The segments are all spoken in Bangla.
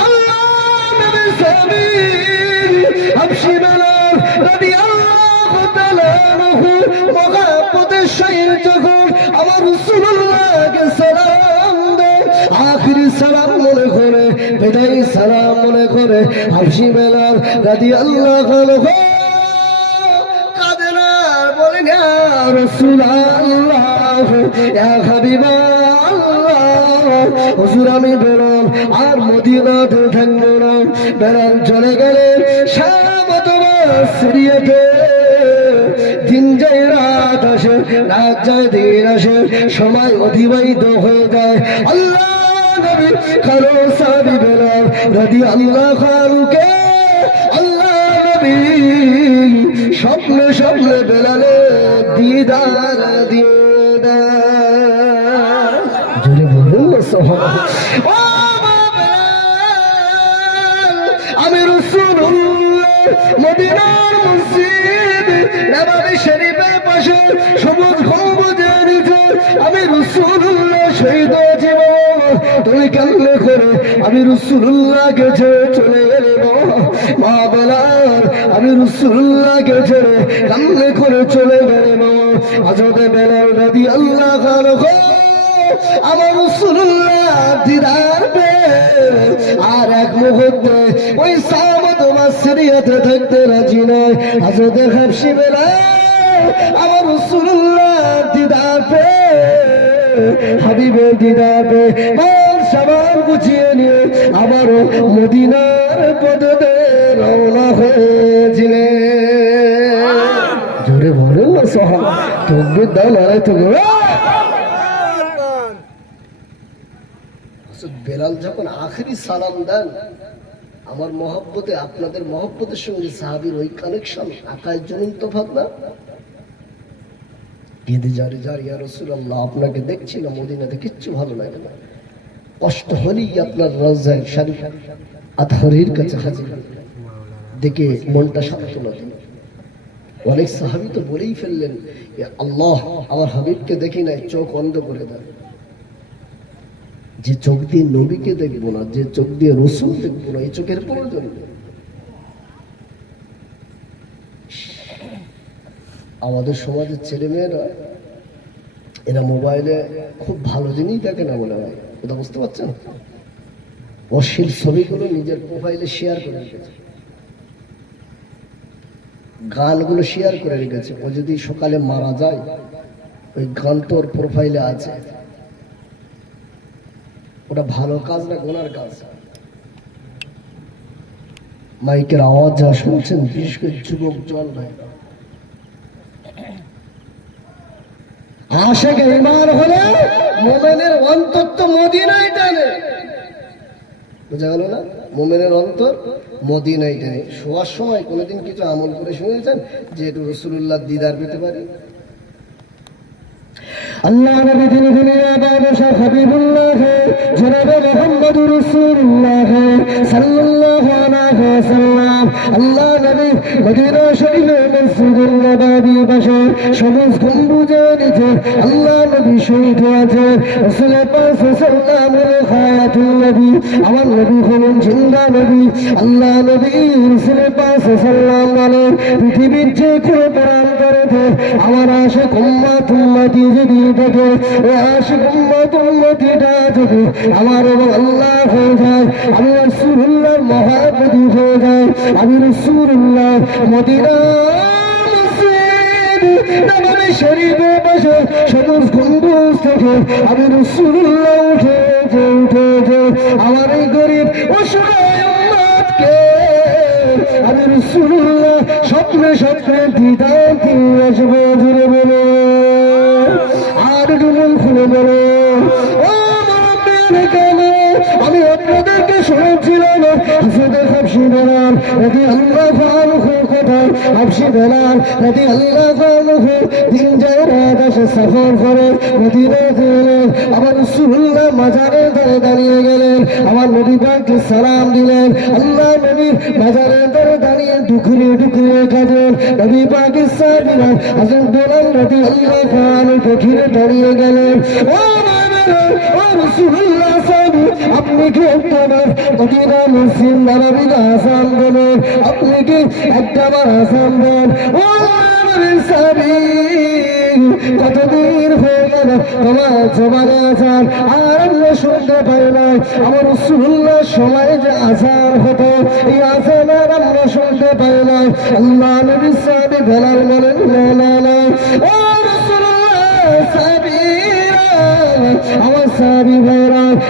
আল্লাহ মনে করে বিদায়ী সালাম মনে করে হাবশি বেলাল রাদিয়াল্লাহু আনহু কাঁদেন আর বলেন ইয়া রাসূলুল্লাহ ইয়া আমি বেরোন আর মদিনাতে থাকব না। বেরোন চলে শাম সিরিয়াতে দিন যায়, রাত আসে, রাত যায়, দিন আসে, সময় অতিবাহিত হয়ে যায়। আল্লাহ নবী খালো সাবি বেলাল রাদি আল্লাহ খালুকে আল্লাহ নবী, স্বপ্নে স্বপ্নে বেলালে দিদার দিয়ে দেয়। জোরে বলুন না ও আমি রসুল্লাহ মদিনার মসজিদ, নবাবি শরীফের পাশে সবুজ গম্বুজের আমি রসুল্লাহ শহীদ জীব তুমি কেমনে করে আমি রসুল্লাহকে ছেড়ে চলে গেলে মা বেলার আমি রসুল্লাহকে ছেড়ে কেমনে করে চলে গেলে মা আজকে বেলার নদী আল্লাহ খান আমার রসুল্লাহ দিদার পে, আর এক মুহূর্তে ওই সামত মাসরিয়াতে থাকতে রাজি নয়। হাজরতে হাফসি বেলা আমার রসুল্লাহ দিদার পে হাবিবের দিদার পে মাল সামান গুছিয়ে নিয়ে আবারও মদিনার পদে রওনা হয়েছিলেন জোরে দাও, লড়াই তো বেলাল যখন আখেরি সালাম দেন, আমার মহব্বতে, আপনাদের মহব্বতের সঙ্গে সাহাবির ওই কানেকশন আকাশ জমিন তো ভাবনা কেঁদে জারি আর রসুল্লাহ আপনাকে মদিনাতে, কিচ্ছু ভালো লাগে না। কষ্ট হলেই আপনার রাজায় আতহরির কাছে হাজির দেখে মনটা সান্ত্বনা দিল অনেক সাহাবি তো বলেই ফেললেন আল্লাহ, আমার হাবিবকে দেখি নাই, চোখ অন্ধ করে দেন। যে চোখ দিয়ে নবীকে দেখব না, যে চোখ দিয়ে রসুল দেখব না, এই চোখের প্রয়োজন নেই। আমাদের সমাজের ছেলে মেয়েরা এরা মোবাইলে খুব ভালো জিনিস দেখে না মনে হয় কথা বুঝতে পারছেন? অশ্লীল ছবিগুলো নিজের প্রোফাইলে শেয়ার করে রেখেছে। গানগুলো শেয়ার করে রেখেছে। ও যদি সকালে মারা যায়, ওই গান তোর প্রোফাইলে আছে। ওটা ভালো কাজ না গোনার কাজ? মাইকের আওয়াজ যা শুনছেন, বিশেষ করে যুবক জল নাই আশেক ইমান হলে মোমেনের অন্তর তো মদিনাই টানে। বোঝা গেল না? মোমেনের অন্তর মদিনাই টানে। শোয়ার সময় কোনোদিন কিছু আমল করে শুনেছেন যে একটু রসুল্লাহ দিদার পেতে পারি? আল্লাহ নবী দিন দুনিয়া বাদশাহ হাবিবুল্লাহ, জনাবে মোহাম্মদ রাসূলুল্লাহ, সাল্লাল্লাহু আলাইহি ওয়াসাল্লাম। আল্লাহ নবী মদিনা শরীফে মসজিদুল নববী পাশে সবুজ গম্বুজের নিচে আল্লাহ নবী শহীদ হয়েছে। রাসূল পাক সাল্লাল্লাহু আলাইহি হায়াতুল নবী, আমার নবী হলেন জিন্দা নবী। আল্লাহ নবী রাসূল পাক সাল্লাল্লাহু পৃথিবীর যে কোনো প্রাণ আমার আশে কুম্মা তুম্মতি যদি থাকে ও আশে কুম্মা তুম্মতিটা যদি আমার এবং আল্লাহ হয়ে যায়, আমি রসুল্লাহ মহাপতি হয়ে যায় আমি রসুল্লাহ মদিনা নবমী শরীফে বসে, সবুজ গম্বুজ থেকে আমি রসুল্লাহ উঠে উঠে যে, আমার এই গরিব অসহায় আমি রসুল্লাহ স্বপ্নে স্বপ্নে দিদার দিয়ে আসব জুড়ে বলে। আর মন খুলে বলে। ও কানে আমি আপনাদেরকে শুনেছিলাম হাসিদের হাফসি বেলাল যদি আল্লাহ ফালুহু কোথায়? হাফসি বেলাল যদি আল্লাহ ফালুহু দিন যায় রাত সফর করে মদিনা গেলেন, আবার রসুল্লাহ মাজারে দাঁড়ে দাঁড়িয়ে গেলেন আমার নবী পাককে সালাম দিলেন, আল্লাহ নবীর মাজারে দাঁড়ে দাঁড়িয়ে ডুকরে ডুকরে কাজেন নবী পাকের সাবিরা হাসান বেলাল নদী আল্লাহ ফালুকে ঘিরে দাঁড়িয়ে গেলেন, ও আপনি কি একটা মুসলিম নবীর আসান দেবেন কতদিন হয়ে গেল তোমার জবানে আসান আর আমরা শুনতে পাই না আমার রসুল্লাহ সময় যে আসার হতো, এই আসান আর আমরা শুনতে পাই না আল্লাহ নবী সাহেব বেলাল বলেন না না না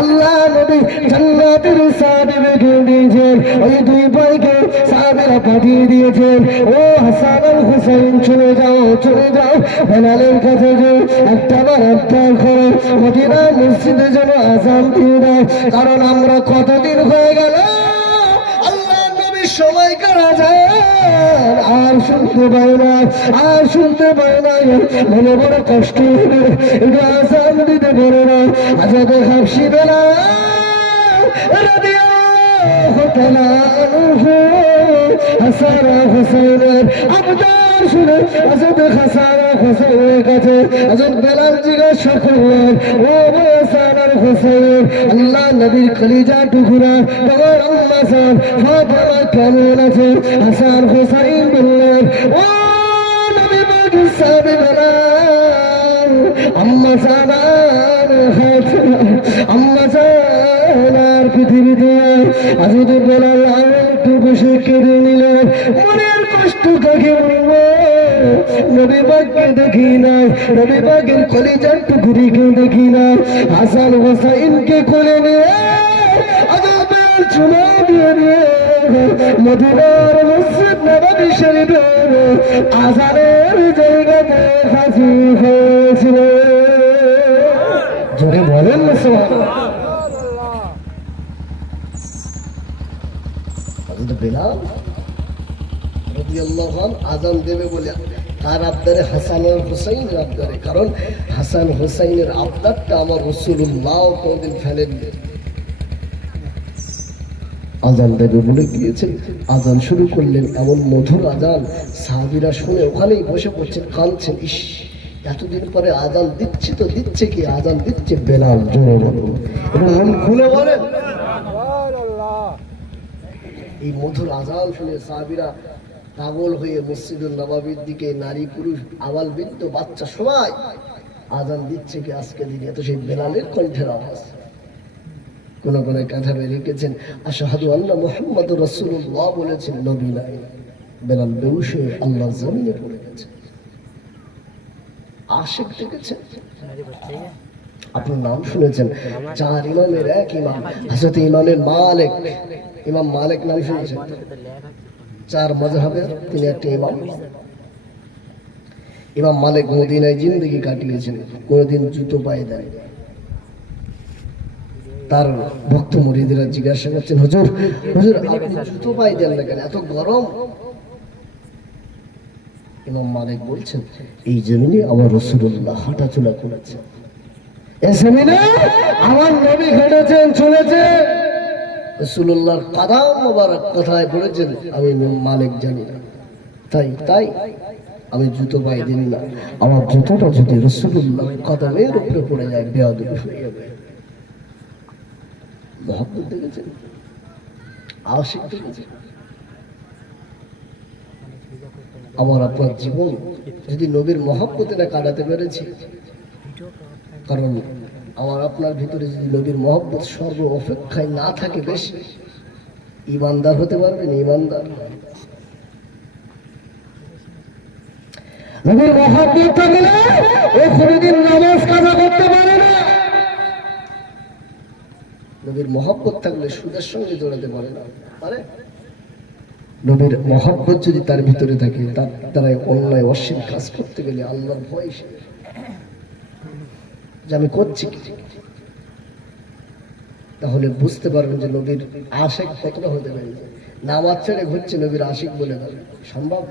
আল্লাহ নবী জান্নাতের সাহাবীকে দিয়েছেন। ওই দুই ভাইকে সাহাবীরা পাঠিয়ে দিয়েছেন। ও হাসান আর হুসাইন, চলে যাও চলে যাও। বেলালের কাছে যে একটা বার আবদার করো মদিনা মসজিদে যেন আজান দিয়ে দেয় কারণ আমরা কতদিন হয়ে গেল? আল্লাহ নবীর সময় করা যায় আর শুনতে পাই না, আর শুনতে পাই না, মনে বড় কষ্ট হবে। একটু আসান দিতে পারে না, আজাদে হাসি বেলা হাসানা হুসাইনের আবদার শুনে আজাদ হাসানা হুসাইনের কাছে আজাদ বেলাল জিজ্ঞাসা করলেন, ও হাসানার হুসাইন, আল্লাহ নবীর কলিজা টুকুরা, তোমার আম্মা সান ফাতেমা কেমন আছে? হাসান হুসাইন বললেন, ও নবী বাকি সাবে বেলাল, আম্মা সানার ফাতেমা, আম্মা সানার পৃথিবীতে আজকে বেলাল বসে কেঁদে নিলেন মনের কষ্ট কাকে বলব? নবী বাগকে দেখি না নবী বাগের কলিজার টুকুরিকে দেখি না হাসান হোসাইনকে কোলে নিয়ে জোরে বলেন না বেলাল আজান দেবে বলে তার আবদারে হাসান হুসাইনের আবদারে কারণ হাসান হুসাইনের আবদারটা আমার রসুল্লাহ আজান দেবে বলে গিয়েছেন আজান শুরু করলেন এমন মধুর আজান সাহাবিরা শুনে ওখানেই বসে পড়ছেন, কাঁদছেন, ইস, এতদিন পরে আজান দিচ্ছে তো দিচ্ছে কি? আজান দিচ্ছে বেলাল জোরে বলুন। মন খুলে বলেন। এই মধুর আজান শুনে সাহাবিরা পাগল হয়ে মসজিদুল নবাবির দিকে নারী পুরুষ আবাল বৃদ্ধ বাচ্চা সবাই আজান দিচ্ছে কি আজকে দিকে এত সেই বেলালের কণ্ঠের আওয়াজ। কোন কোন কাঁথাবে লিখেছেন আশাহাদু আল্লাহ মোহাম্মদ রসুল্লাহ বলেছেন নবী নাই। বেলাল বেউস হয়ে আল্লাহ জমিনে পড়ে গেছে। আশেক দেখেছেন? আপনার নাম শুনেছেন? চার ইমামের এক ইমাম হাসতে ইমামের মালিক। ইমাম মালিক নাম শুনেছেন চার মজাহের তিনি একটা ইমাম। ইমাম মালিক মদিনায় জিন্দগি কাটিয়েছেন, কোনোদিন জুতো পায়ে দেয় তার ভক্ত মুরিদেরা জিজ্ঞাসা করছেন, হুজুর হুজুর, আপনি জুতো পায়ে দেন না কেন? এত গরম? ইমাম মালিক বলছেন, এই জমিনে আমার রসুল্লাহ হাঁটাচলা করেছে এ জমিনে আমার নবী হেঁটেছেন চলেছে রসুল্লাহর কাদাম মোবারক কোথায় পড়েছেন আমি মালিক জানি না। তাই তাই আমি জুতো পাই দিন না। আমার জুতোটা যদি রসুল্লাহ কদমের উপরে পড়ে যায়, বেয়াদবি হয়ে যাবে। দেখেছেন? দেখেছেন? আমার আপনার জীবন যদি নবীর মহব্বতে কাটাতে পেরেছি, কারণ আমার আপনার ভিতরে যদি নবীর মহব্বত সর্ব অপেক্ষায় না থাকে বেশি ইমানদার হতে পারবেন ইমানদার নবীর মহব্বত থাকলে ও কোনোদিন নামাজ কাজা করতে পারে না। নবীর মহব্বত থাকলে সুদের সঙ্গে জড়াতে পারে না পারে? নবীর মহব্বত যদি তার ভিতরে থাকে তার দ্বারাই অন্যায় অশ্লীল কাজ করতে গেলে আল্লাহর ভয় সে। যে আমি করছি কি? তাহলে বুঝতে পারবেন যে নবীর আশেক কতটা হতে পারে। নামাজ ছেড়ে ঘুরছে নবীর আশিক বলে দেবে সম্ভব?